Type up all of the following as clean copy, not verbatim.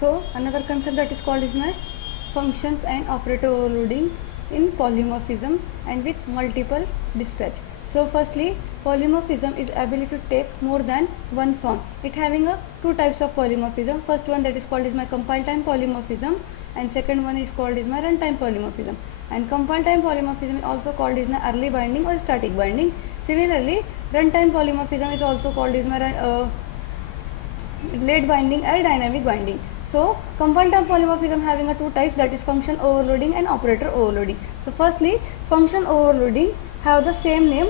So another concept that is called is my functions and operator overloading in polymorphism and with multiple dispatch. So firstly, polymorphism is ability to take more than one form. It having a two types of polymorphism. First one that is called is my compile time polymorphism, and second one is called is my runtime polymorphism. And compile time polymorphism is also called is my early binding or static binding. Similarly, runtime polymorphism is also called is my late binding or dynamic binding. So compile time polymorphism having a two types, that is function overloading and operator overloading. So firstly, function overloading have the same name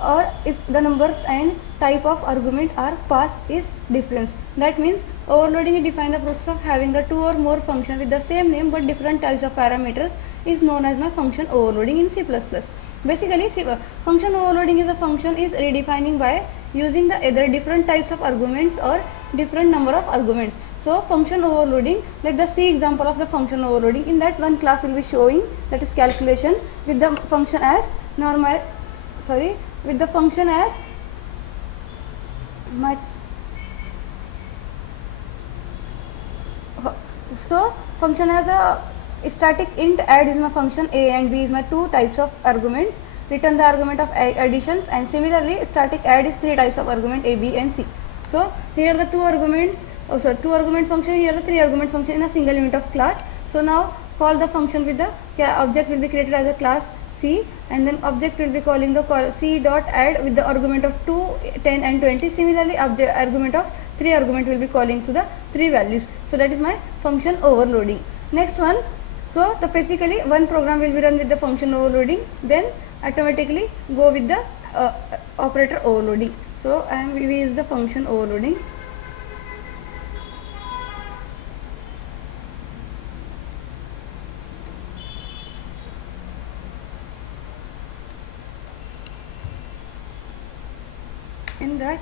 or if the numbers and type of argument are passed is difference. That means overloading is defined the process of having the two or more functions with the same name but different types of parameters is known as my function overloading in C++. Basically, function overloading is a function is redefining by using the either different types of arguments or different number of arguments. So function overloading, let us see example of the function overloading. In that one class will be showing, that is calculation with the function as normal, with the function as my, so function has a static int add is my function a and b is my two types of arguments, return the argument of additions, and similarly static add is three types of argument a, b and c. So here the two arguments, two argument function, here the three argument function in a single unit of class. So now call the function with the object will be created as a class c, and then object will be calling the c dot add with the argument of 2, 10 and 20. Similarly object argument of 3 argument will be calling to the 3 values. So that is my function overloading. Next one, so the basically one program will be run with the function overloading, then automatically go with the operator overloading. So we use the function overloading. In that,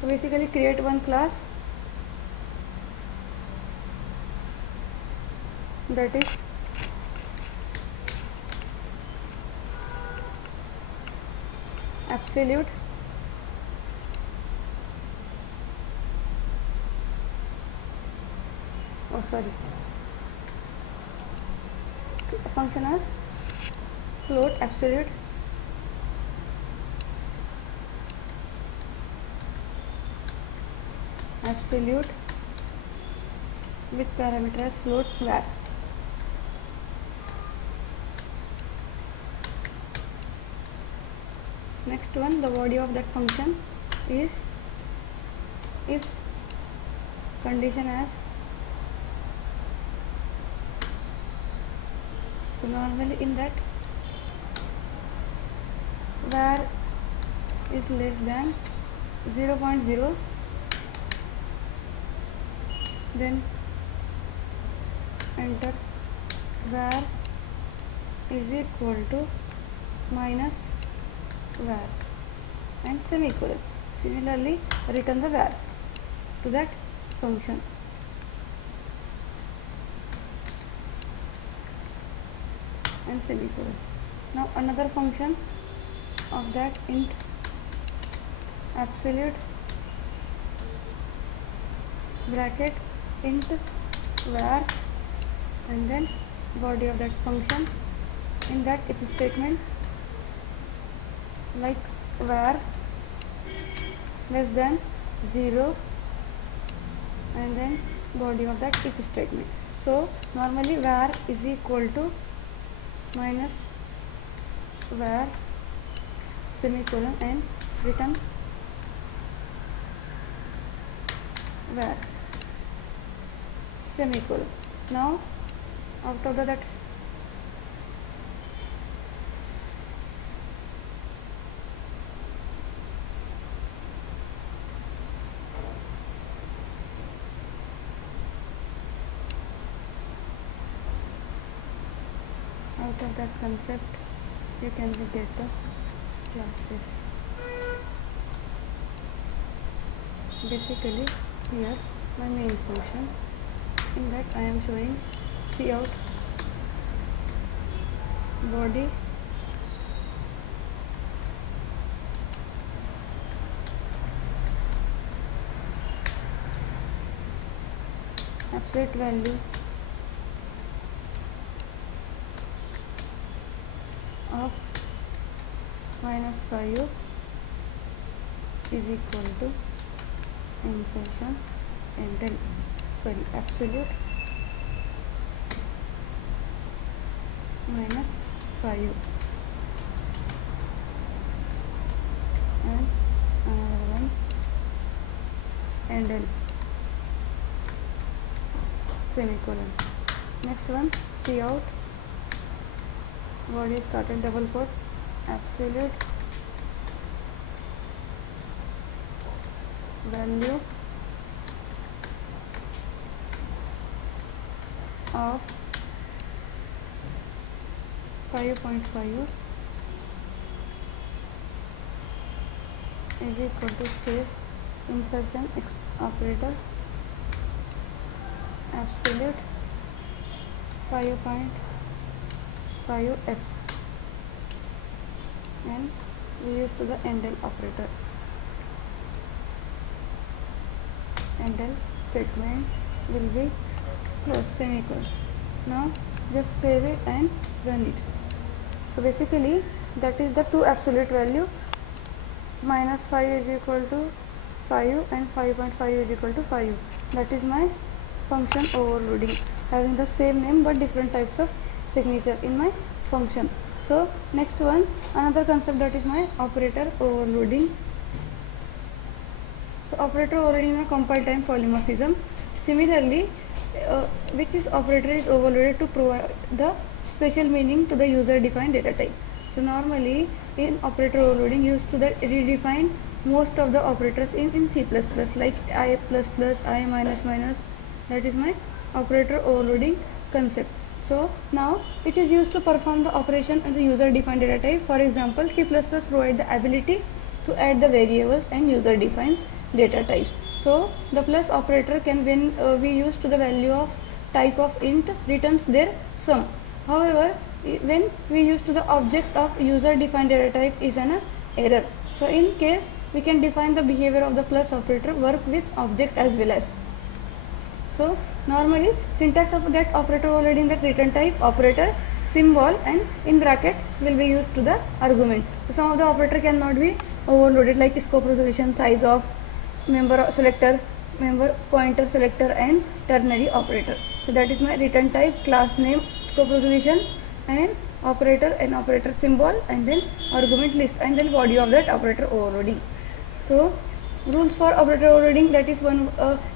so basically create one class, that is absolute function as float absolute with parameter as float var. Next one, the body of that function is if condition as, so normally in that var is less than 0.0, then enter var is equal to minus var and semicolon. Similarly return the var to that function. And semicolon. Now another function of that int absolute bracket int var, and then body of that function in that if statement like var less than 0, and then body of that if statement. So normally var is equal to minus var semicolon and return var semicolon. Now out of that concept you can get the classes. Basically here my main function, in that I am showing cout body absolute value of minus 5 is equal to insertion enter absolute minus 5 and another one and semicolon. Next one, see out body started double quote absolute value of 5.5 is equal to space insertion operator absolute 5.5f and we use to the endl operator. Endl statement will be close semicolon. Now just save it and run it. So basically that is the two absolute value, minus 5 is equal to 5 and 5.5 is equal to 5. That is my function overloading, having the same name but different types of signature in my function. So next one, another concept, that is my operator overloading. So operator overloading is a compile time polymorphism. Similarly, which is operator is overloaded to provide the special meaning to the user defined data type. So normally in operator overloading used to the redefine most of the operators in C++, like I++, I minus minus. That is my operator overloading concept. So now it is used to perform the operation in the user defined data type. For example, C++ provide the ability to add the variables and user defined data types. So the plus operator can, when we use to the value of type of int, returns their sum. However, when we use to the object of user defined data type is an error. So in case we can define the behavior of the plus operator work with object as well as. So normally syntax of that operator overloading that return type operator symbol and in bracket will be used to the argument. So some of the operator cannot be overloaded, like scope resolution, size of, member selector, member pointer selector and ternary operator. So that is my return type, class name, scope resolution and operator symbol and then argument list and then body of that operator overloading. So rules for operator overloading, that is one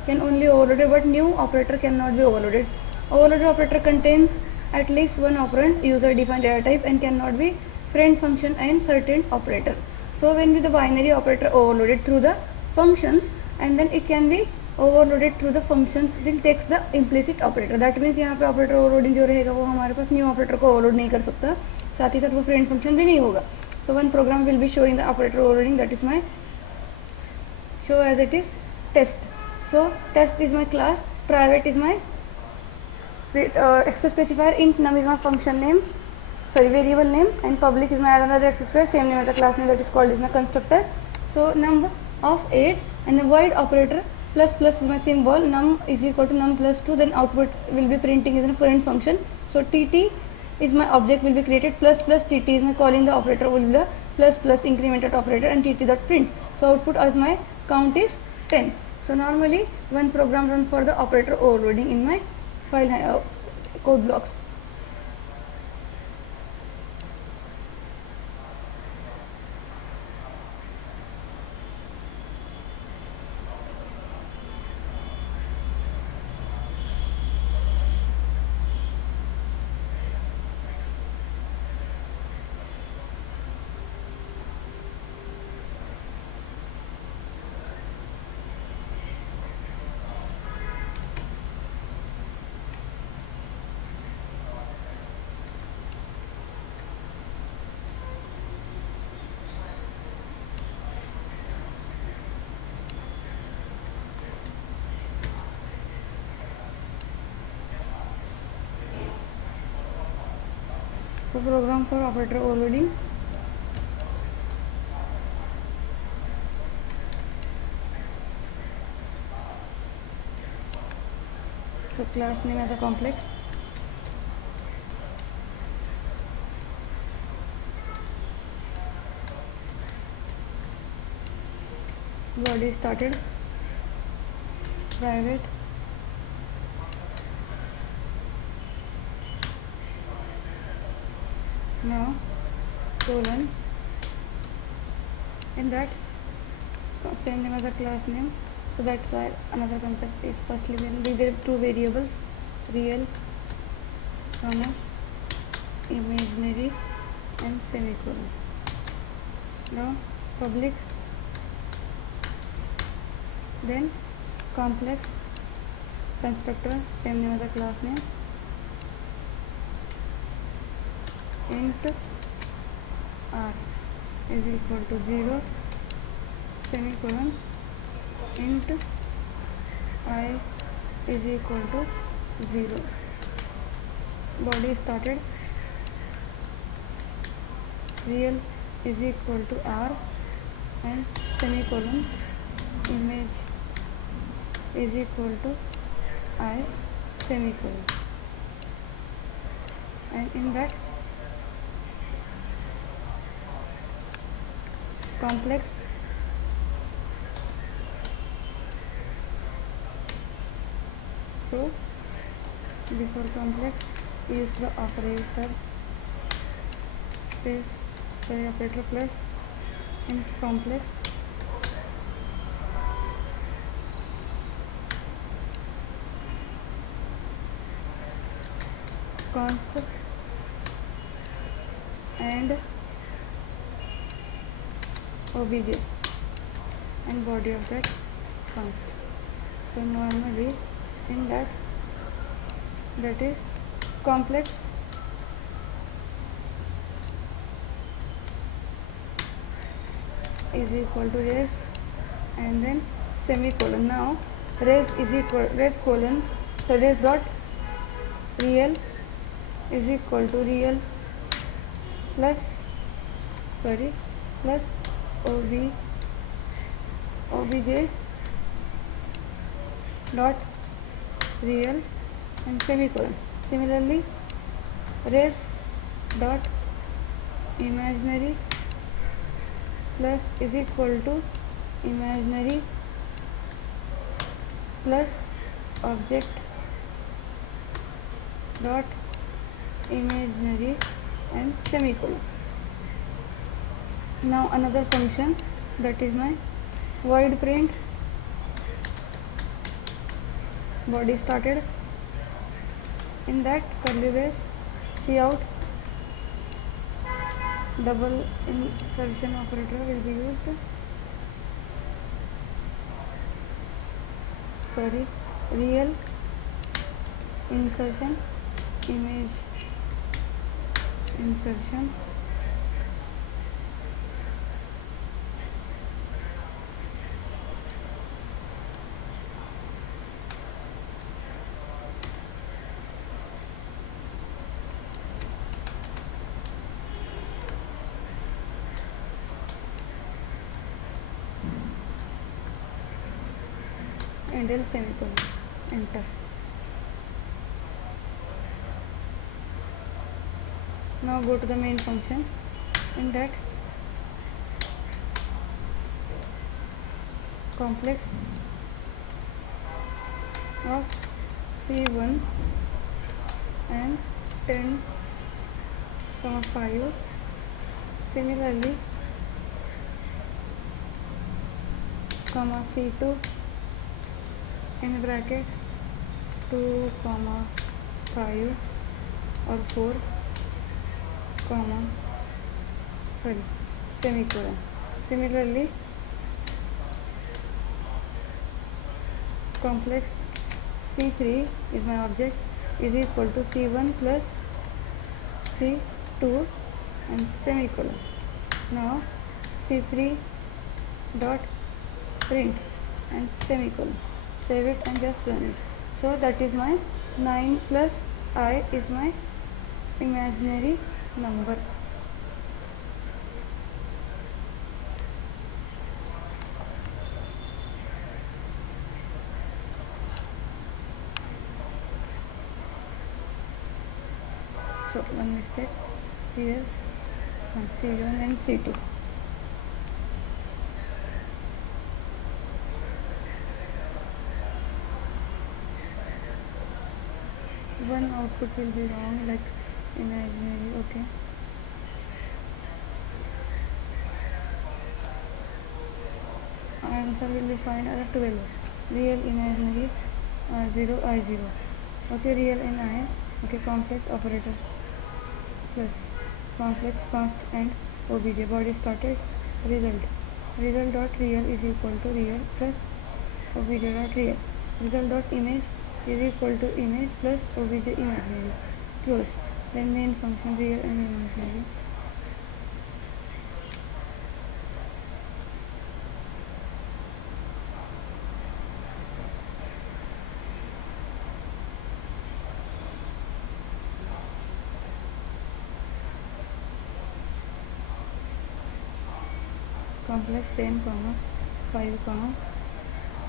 can only overloaded but new operator cannot be overloaded. Overloaded operator contains at least one operand user defined data type and cannot be friend function and certain operator. So when the binary operator overloaded through the functions and then it can be overloaded through the functions will takes the implicit operator. That means यहाँ पे operator overloading जो रहेगा वो हमारे पास new operator को overload नहीं कर सकता, साथ ही साथ वो friend function भी नहीं होगा. So one program will be showing the operator overloading, that is my show as it is test. So test is my class, private is my access specifier, int num is my function name, variable name, and public is my another access specifier, same name as the class name, that is called is my constructor. So number of 8 and the void operator plus plus is my symbol, num is equal to num plus 2, then output will be printing is a friend function. So tt is my object will be created, plus plus tt is my calling the operator will be the plus plus incremented operator and tt dot print. So output as my count is 10. So normally one program run for the operator overloading in my file code blocks. So program for operator overloading. So class name as a complex. Body started private now colon, in that same name as a class name. So that's why another concept is firstly when there are two variables, real comma imaginary and semicolon. Now public, then complex constructor, same name as a class name, int r is equal to 0 semicolon int I is equal to 0. Body started real is equal to r and semicolon image is equal to I semicolon, and in that complex so before complex use the operator space operator plus in complex const and obj and body of that const. So normally in that is complex is equal to res and then semicolon. Now res is equal res colon, so res dot real is equal to real plus plus obj dot real and semicolon. Similarly res dot imaginary plus is equal to imaginary plus object dot imaginary and semicolon. Now another function, that is my void print. Body started, in that curly brace cout double insertion operator will be used. Real insertion image insertion and then semicolon, enter. Now go to the main function, in that complex of C1 and 10, 5. Similarly comma C2 in bracket 2, 5 or 4, semicolon. Similarly complex C3 is my object is equal to C1 plus C2 and semicolon. Now C3 dot print and semicolon. Save it and just run it. So that is my 9 plus I is my imaginary number. So one mistake here, C1 and C2. One output will be wrong, like imaginary. Okay. Answer will be find as 12. Real imaginary 0 I0. Okay, real and I. Okay, complex operator plus complex const and obj. Body started result. Result dot real is equal to real plus obj dot real. Result dot image is equal to image plus obj imaginary. Close. Then main function real and imaginary. Complex 10, 5,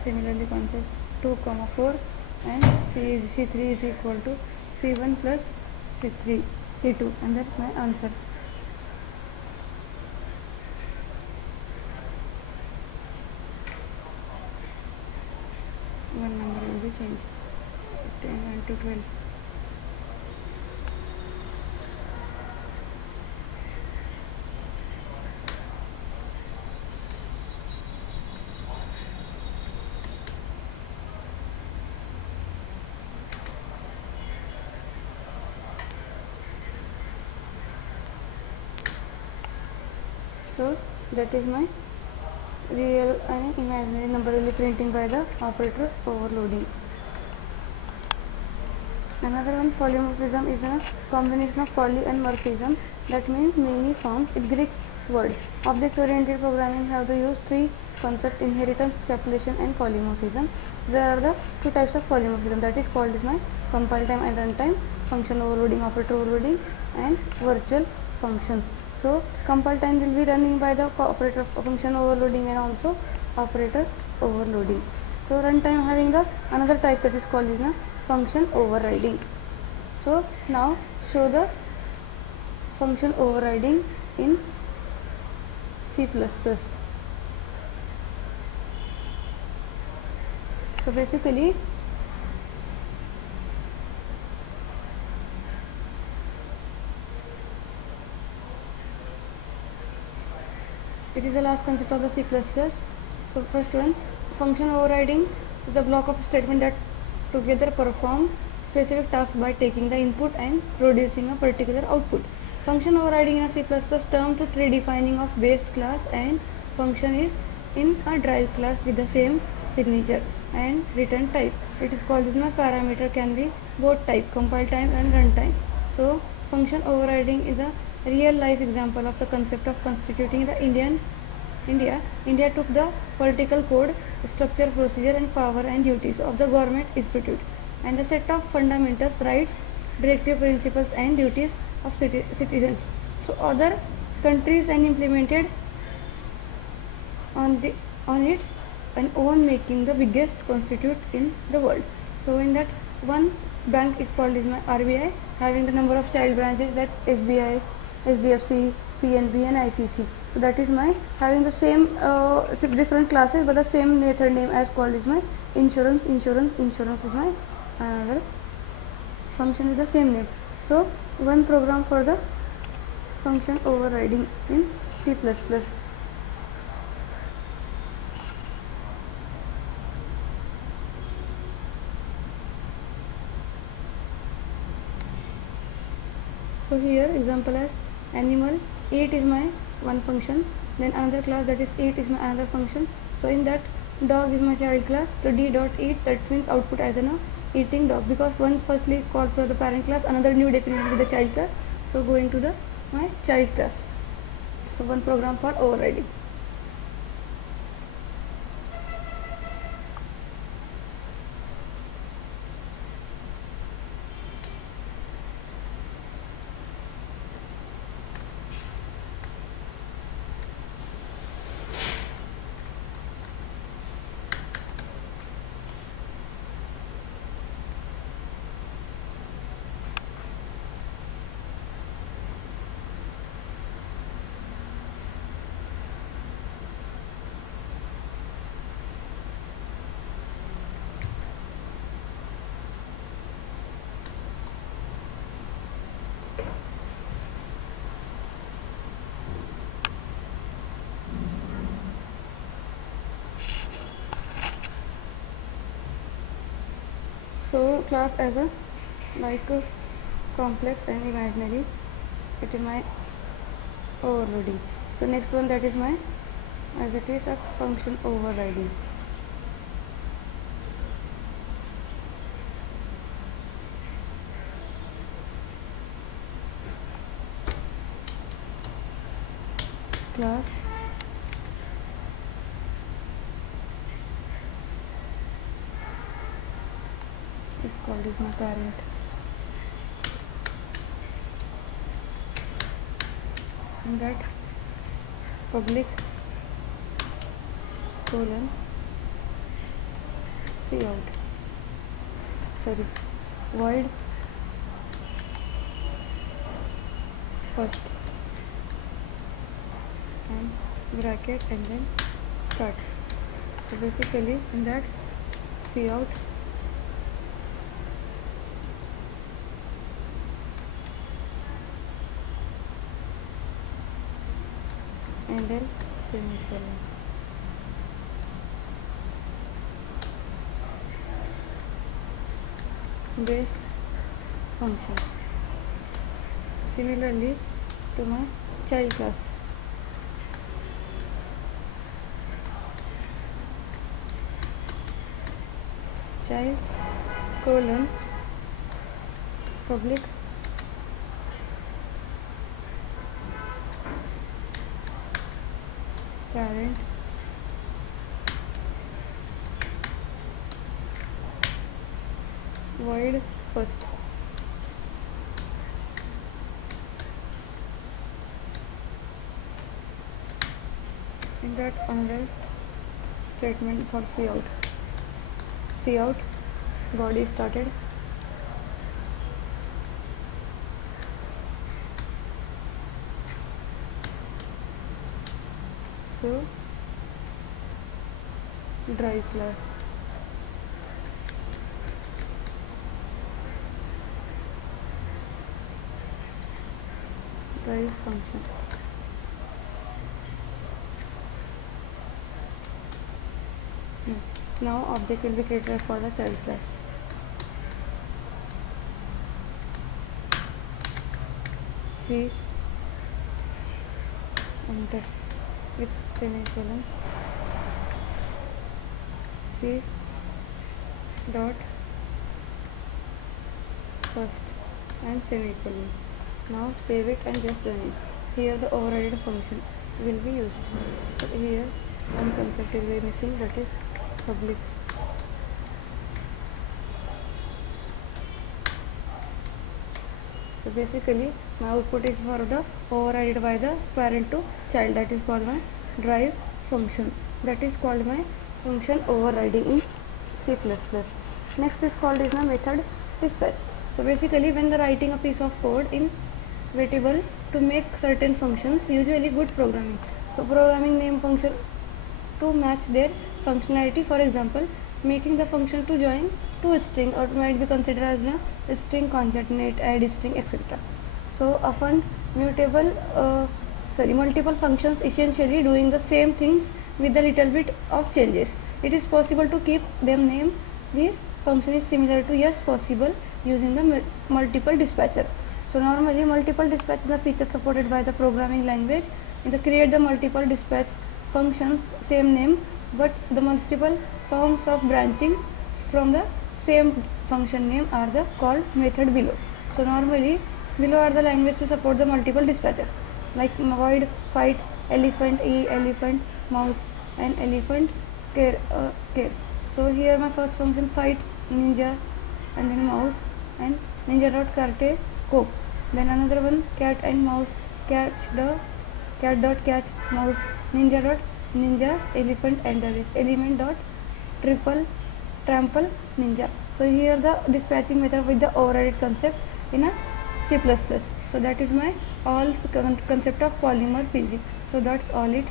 similarly concept 2, 4 and C3 is equal to C1 plus C3, C2, and that's my answer. One number will be changed, 10 and to 12. So that is my real and imaginary number will be printing by the operator overloading. Another one, polymorphism, is a combination of poly and morphism. That means many forms. It Greek word. Object-oriented programming have to use three concepts: inheritance, capitulation, and polymorphism. There are the two types of polymorphism. That is called as my compile time and runtime, function overloading, operator overloading, and virtual functions. So compile time will be running by the operator function overloading and also operator overloading. So runtime having the another type that is called is function overriding. So now show the function overriding in C++. So basically it is the last concept of the C++. So first one, function overriding is the block of statement that together perform specific tasks by taking the input and producing a particular output. Function overriding in a C++ term to redefining of base class and function is in a drive class with the same signature and return type. It is called as a parameter can be both type, compile time and runtime. So function overriding is a real life example of the concept of constituting the India took the political code, structure, procedure and power and duties of the government institute and a set of fundamental rights, directive principles and duties of citizens. So other countries and implemented on its own, making the biggest constitute in the world. So in that one bank is called as my RBI, having the number of child branches that SBI, SBFC, PNB and ICC. So that is my having the same different classes but the same method name as called is my insurance is my another function is the same name. So one program for the function overriding in C++. So here example as animal, eat is my one function, then another class that is eat is my another function. So in that dog is my child class, so d dot eat, that means output as an eating dog, because one firstly is called for the parent class, another new definition with the child class, so going to the my child class. So one program for overriding. So class as a like a complex and imaginary, it is my overloading. So next one, that is my as it is a function overriding. Class is called as my parent. And that public colon cout, sorry, void first and bracket and then start. So basically in that cout and then semicolon. Base function. Similarly to my child class. Child colon public parent void first. In that another statement for cout. Cout body started. So dry class. Dry function. Now object will be created for the child class. See, enter with semicolon. See dot first and semicolon. Now save it and just run it. Here the overridden function will be used. So here one concept will be missing, that is public. So basically my output is for the overridden by the parent to child, that is called my drive function. That is called my function overriding in C++. Next is called is my method dispatch. So basically when the writing a piece of code in variable to make certain functions, usually good programming. So programming name function to match their functionality. For example, making the function to join two string, or might be considered as a string concatenate, add string, etc. So often multiple functions essentially doing the same things with a little bit of changes. It is possible to keep them name. This function is similar to yes possible using the multiple dispatcher. So normally multiple dispatch is a feature supported by the programming language. In the create the multiple dispatch functions same name, but the multiple forms of branching from the same function name are the called method below. So normally below are the language to support the multiple dispatcher, like void, fight, elephant, elephant, mouse, and elephant care. So here my first function fight ninja, and then mouse and ninja dot carte cope. Then another one cat and mouse, catch the cat dot catch mouse, ninja dot ninja elephant and element dot trample ninja. So here the dispatching method with the overridden concept in a C++. So that is my all concept of polymer physics. So that's all it.